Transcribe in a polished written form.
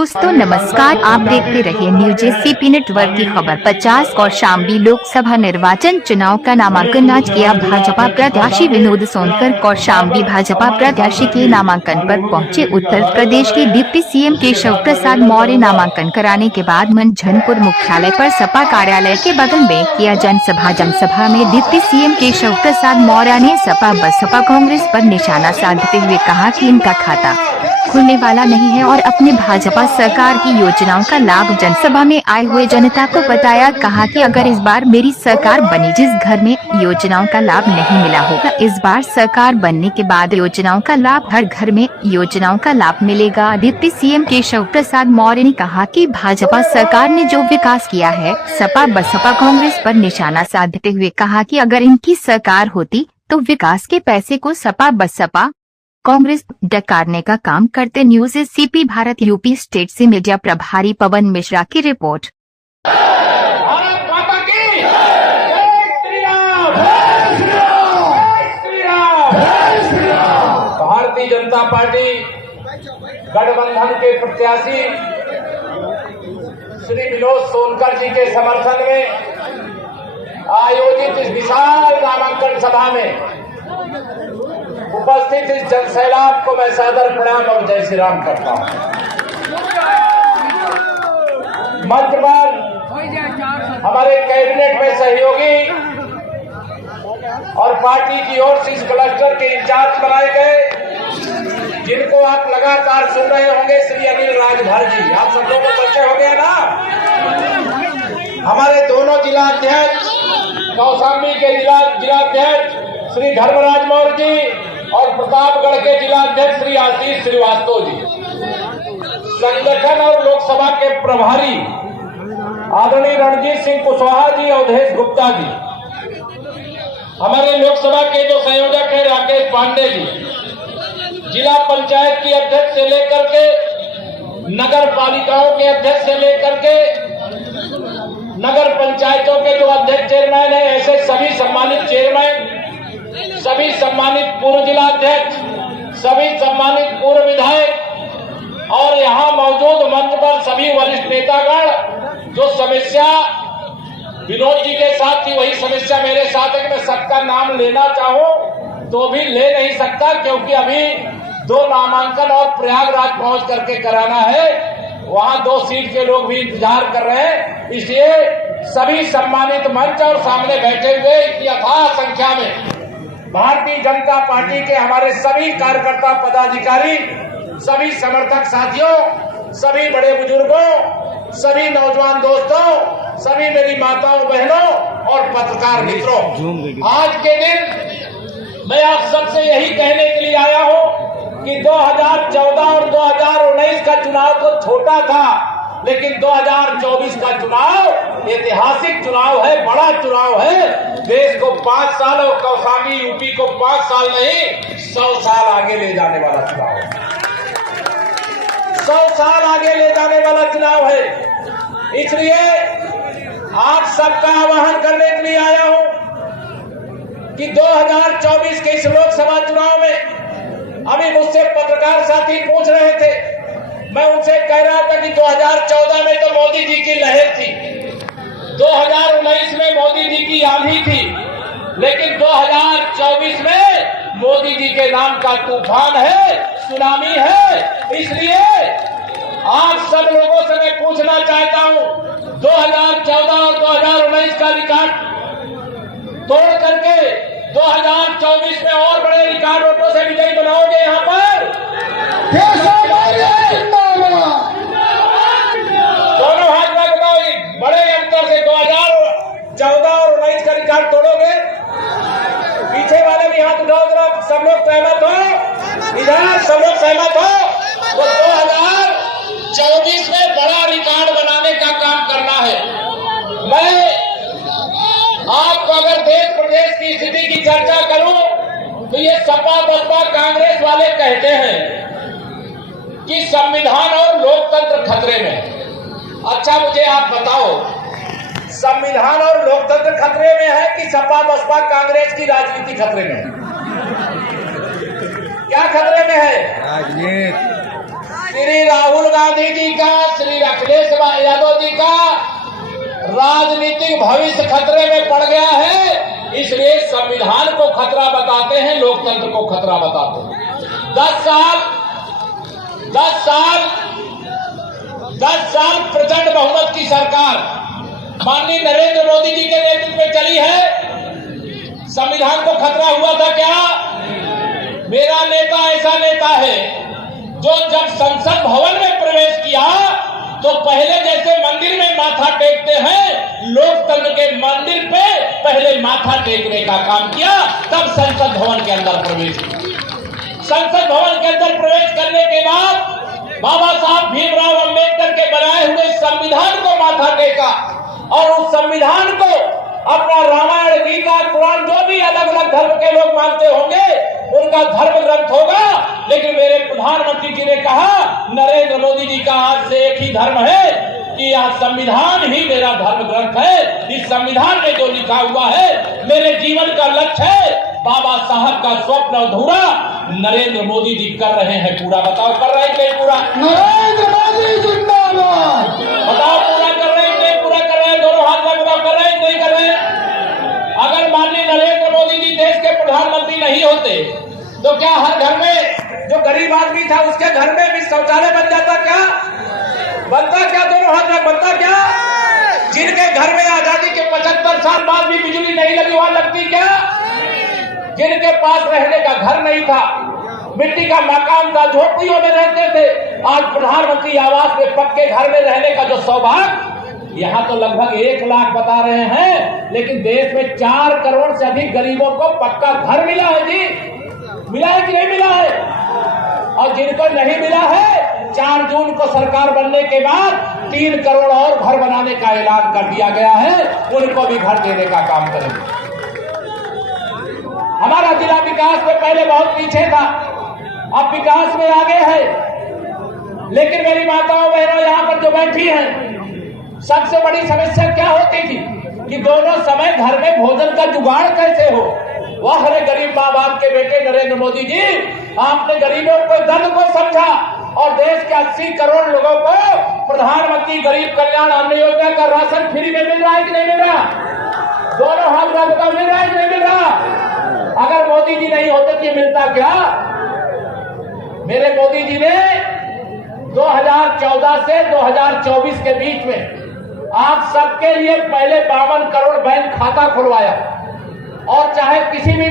दोस्तों नमस्कार, आप देखते रहिए न्यूज एसीपी नेटवर्क की खबर। 50 कौशाम्बी लोकसभा निर्वाचन चुनाव का नामांकन आज किया। भाजपा प्रत्याशी विनोद सोनकर कौशाम्बी भाजपा प्रत्याशी के नामांकन पर पहुंचे। उत्तर प्रदेश के डिप्टी सीएम केशव प्रसाद मौर्य नामांकन कराने के बाद मंझनपुर मुख्यालय पर सपा कार्यालय के बगल में किया जनसभा में डिप्टी सीएम केशव प्रसाद मौर्य ने सपा बसपा कांग्रेस पर निशाना साधते हुए कहा कि इनका खाता खुलने वाला नहीं है और अपने भाजपा सरकार की योजनाओं का लाभ जनसभा में आए हुए जनता को बताया। कहा कि अगर इस बार मेरी सरकार बनी, जिस घर में योजनाओं का लाभ नहीं मिला होगा, इस बार सरकार बनने के बाद योजनाओं का लाभ हर घर में योजनाओं का लाभ मिलेगा। डिप्टी सीएम केशव प्रसाद मौर्य ने कहा कि भाजपा सरकार ने जो विकास किया है, सपा बसपा कांग्रेस पर निशाना साधते हुए कहा कि अगर इनकी सरकार होती तो विकास के पैसे को सपा बसपा कांग्रेस डकारने का काम करते। News ACP Bharat UP state से मीडिया प्रभारी पवन मिश्रा की रिपोर्ट। भारतीय जनता पार्टी गठबंधन के प्रत्याशी श्री विनोद सोनकर जी के समर्थन में आयोजित इस विशाल नामांकन सभा में उपस्थित इस जनसैलाब को मैं सादर प्रणाम और जय श्री राम करता हूं। मंच पर हमारे कैबिनेट में सहयोगी और पार्टी की ओर से इस क्लस्टर के इंचार्ज बनाए गए, जिनको आप लगातार सुन रहे होंगे, श्री अनिल राजभर जी, आप सब लोगों को परिचय हो गया ना। हमारे दोनों जिला अध्यक्ष, कौशाम्बी के जिलाध्यक्ष श्री धर्मराज मौर्य जी और प्रतापगढ़ के जिलाध्यक्ष श्री आशीष श्रीवास्तव जी, संगठन और लोकसभा के प्रभारी आदरणीय रणजीत सिंह कुशवाहा जी, अवधेश गुप्ता जी, हमारे लोकसभा के जो संयोजक है राकेश पांडे जी, जिला पंचायत की अध्यक्ष से लेकर के नगर पालिकाओं के अध्यक्ष से लेकर के नगर पंचायतों के जो अध्यक्ष चेयरमैन है, ऐसे सभी सम्मानित चेयरमैन, सभी सम्मानित पूर्व जिलाध्यक्ष, सभी सम्मानित पूर्व विधायक और यहाँ मौजूद मंच पर सभी वरिष्ठ नेतागण, जो समस्या विनोद जी के साथ थी वही समस्या मेरे साथ है कि मैं सबका नाम लेना चाहूं तो भी ले नहीं सकता, क्योंकि अभी 2 नामांकन और प्रयागराज पहुंच करके कराना है, वहां 2 सीट के लोग भी इंतजार कर रहे हैं। इसलिए सभी सम्मानित मंच और सामने बैठे हुए यथाह संख्या में भारतीय जनता पार्टी के हमारे सभी कार्यकर्ता पदाधिकारी, सभी समर्थक साथियों, सभी बड़े बुजुर्गों, सभी नौजवान दोस्तों, सभी मेरी माताओं बहनों और पत्रकार मित्रों, आज के दिन मैं आप सबसे यही कहने के लिए आया हूं कि 2014 और 2019 का चुनाव तो छोटा था, लेकिन 2024 का चुनाव ऐतिहासिक चुनाव है, बड़ा चुनाव है। देश को 5 साल और कौशाम्बी यूपी को 5 साल नहीं 100 साल आगे ले जाने वाला चुनाव है। 100 साल आगे ले जाने वाला चुनाव है। इसलिए आप सबका आह्वान करने के लिए आया हूं कि 2024 के इस लोकसभा चुनाव में अभी मुझसे पत्रकार साथी पूछ रहे थे, मैं उनसे कह रहा था कि 2014 में तो मोदी जी की लहर थी, 2019 में मोदी जी की आंधी थी, लेकिन 2024 में मोदी जी के नाम का तूफान है, सुनामी है। इसलिए आप सब लोगों से मैं पूछना चाहता हूं, 2014 और 2019 का रिकॉर्ड तोड़ करके 2024 में और बड़े रिकॉर्ड वोटों से विजयी बनाओगे यहाँ पर? दोनों हाथ में बताओ, बड़े अंतर से 2014 और 19 का रिकॉर्ड तोड़ोगे? पीछे वाले भी हाथ उठाओ जरा, सब लोग सहमत हो? इधर सब लोग सहमत हो? तो 2024 में बड़ा रिकॉर्ड बनाने का काम करना है। मैं आपको अगर देश प्रदेश की स्थिति की चर्चा करूं तो ये सपा बसपा कांग्रेस वाले कहते हैं कि संविधान और लोकतंत्र खतरे में। अच्छा मुझे आप बताओ, संविधान और लोकतंत्र खतरे में है कि सपा बसपा कांग्रेस की राजनीति खतरे में है? क्या खतरे में है? राजनीति। श्री राहुल गांधी जी का, श्री अखिलेश यादव जी का राजनीतिक भविष्य खतरे में पड़ गया है, इसलिए संविधान को खतरा बताते हैं, लोकतंत्र को खतरा बताते हैं। 10 साल प्रचंड बहुमत की सरकार माननीय नरेंद्र मोदी जी के नेतृत्व में चली है। संविधान को खतरा हुआ था क्या? मेरा नेता ऐसा नेता है जो जब संसद भवन में प्रवेश किया तो पहले जैसे मंदिर में माथा टेकते हैं, लोकतंत्र के मंदिर पे पहले माथा टेकने का काम किया, तब संसद भवन के अंदर प्रवेश किया। संसद भवन के अंदर प्रवेश करने के बाद बाबा साहब भीमराव अंबेडकर के बनाए हुए संविधान को माथा टेका और उस संविधान को अपना रामायण, गीता, कुरान, जो भी अलग अलग धर्म के लोग मानते होंगे उनका धर्म ग्रंथ होगा। लेकिन मेरे प्रधानमंत्री जी ने कहा, नरेंद्र मोदी जी का आज से एक ही धर्म है कि आज संविधान ही मेरा धर्म ग्रंथ है। इस संविधान में जो लिखा हुआ है मेरे जीवन का लक्ष्य है। बाबा साहब का स्वप्न अधूरा नरेंद्र मोदी जी कर रहे हैं पूरा। बताओ कर रहे हैं नहीं पूरा? नरेंद्र मोदी जिंदाबाद। बताओ पूरा कर रहे हैं नहीं पूरा कर रहे हैं? दोनों हाथ में बताओ कर रहे हैं नहीं कर रहे हैं? अगर माननीय नरेंद्र मोदी जी देश के प्रधानमंत्री नहीं होते तो क्या हर घर में जो गरीब आदमी था उसके घर में भी शौचालय बन जाता? क्या बनता? क्या दोनों हाथ में बनता? क्या जिनके घर में आजादी के 75 साल बाद भी बिजली नहीं लगी वहां लगती? क्या जिनके पास रहने का घर नहीं था, मिट्टी का मकान था, झोपड़ियों में रहते थे, आज प्रधानमंत्री आवास में पक्के घर में रहने का जो सौभाग्य, यहाँ तो लगभग 1 लाख बता रहे हैं, लेकिन देश में 4 करोड़ से अधिक गरीबों को पक्का घर मिला है। जी मिला है कि नहीं मिला है? और जिनको नहीं मिला है 4 जून को सरकार बनने के बाद 3 करोड़ और घर बनाने का ऐलान कर दिया गया है, उनको भी घर देने का काम करेंगे। हमारा जिला विकास में पहले बहुत पीछे था, अब विकास में आगे है। लेकिन मेरी माताओं बहनों यहाँ पर जो बैठी हैं, सबसे बड़ी समस्या क्या होती थी कि दोनों समय घर में भोजन का जुगाड़ कैसे हो। वह हरे गरीब माँ बाप के बेटे नरेंद्र मोदी जी, आपने गरीबों को दर्द को समझा और देश के 80 करोड़ लोगों को प्रधानमंत्री गरीब कल्याण अन्न योजना का राशन फ्री में मिल रहा है कि नहीं मिल रहा? दोनों हाथ में बताओ मिल रहा है कि नहीं मिल रहा? अगर मोदी जी नहीं होते तो ये मिलता क्या? मेरे मोदी जी ने 2014 से 2024 के बीच में आप सबके लिए पहले 52 करोड़ बैंक खाता खुलवाया और चाहे किसी भी